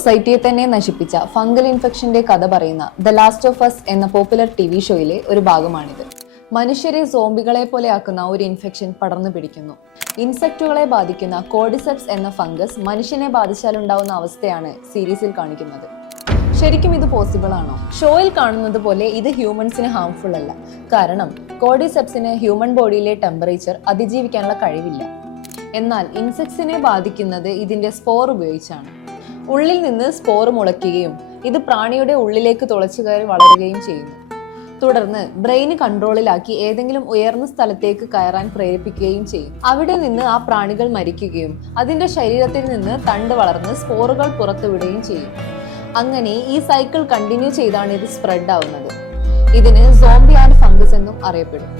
സൊസൈറ്റിയെ തന്നെ നശിപ്പിച്ച ഫംഗൽ ഇൻഫെക്ഷന്റെ കഥ പറയുന്ന ദ ലാസ്റ്റ് ഓഫ് അസ് എന്ന പോപ്പുലർ TV ഷോയിലെ ഒരു ഭാഗമാണിത്. മനുഷ്യരെ സോംബികളെ പോലെ ആക്കുന്ന ഒരു ഇൻഫെക്ഷൻ പടർന്നു പിടിക്കുന്നു. ഇൻസെക്റ്റുകളെ ബാധിക്കുന്ന കോർഡിസെപ്സ് എന്ന ഫംഗസ് മനുഷ്യനെ ബാധിച്ചാലുണ്ടാവുന്ന അവസ്ഥയാണ് സീരീസിൽ കാണിക്കുന്നത്. ശരിക്കും ഇത് പോസിബിൾ ആണോ? ഷോയിൽ കാണുന്നത് പോലെ ഇത് ഹ്യൂമൻസിന് ഹാംഫുൾ അല്ല. കാരണം കോർഡിസെപ്സിന് ഹ്യൂമൻ ബോഡിയിലെ ടെമ്പറേച്ചർ അതിജീവിക്കാനുള്ള കഴിവില്ല. എന്നാൽ ഇൻസെക്ട്സിനെ ബാധിക്കുന്നത് ഇതിന്റെ സ്പോർ ഉപയോഗിച്ചാണ്. ഉള്ളിൽ നിന്ന് സ്പോർ മുളയ്ക്കുകയും ഇത് പ്രാണിയുടെ ഉള്ളിലേക്ക് തുളച്ചു കയറി വളരുകയും ചെയ്യുന്നു. തുടർന്ന് ബ്രെയിൻ കൺട്രോളിലാക്കി ഏതെങ്കിലും ഉയർന്ന സ്ഥലത്തേക്ക് കയറാൻ പ്രേരിപ്പിക്കുകയും ചെയ്യും. അവിടെ നിന്ന് ആ പ്രാണികൾ മരിക്കുകയും അതിന്റെ ശരീരത്തിൽ നിന്ന് തണ്ട് വളർന്ന് സ്പോറുകൾ പുറത്തുവിടുകയും ചെയ്യും. അങ്ങനെ ഈ സൈക്കിൾ കണ്ടിന്യൂ ചെയ്താണ് ഇത് സ്പ്രെഡ് ആവുന്നത്. ഇതിന് സോംബി ആൻഡ് ഫംഗസ് എന്നും അറിയപ്പെടും.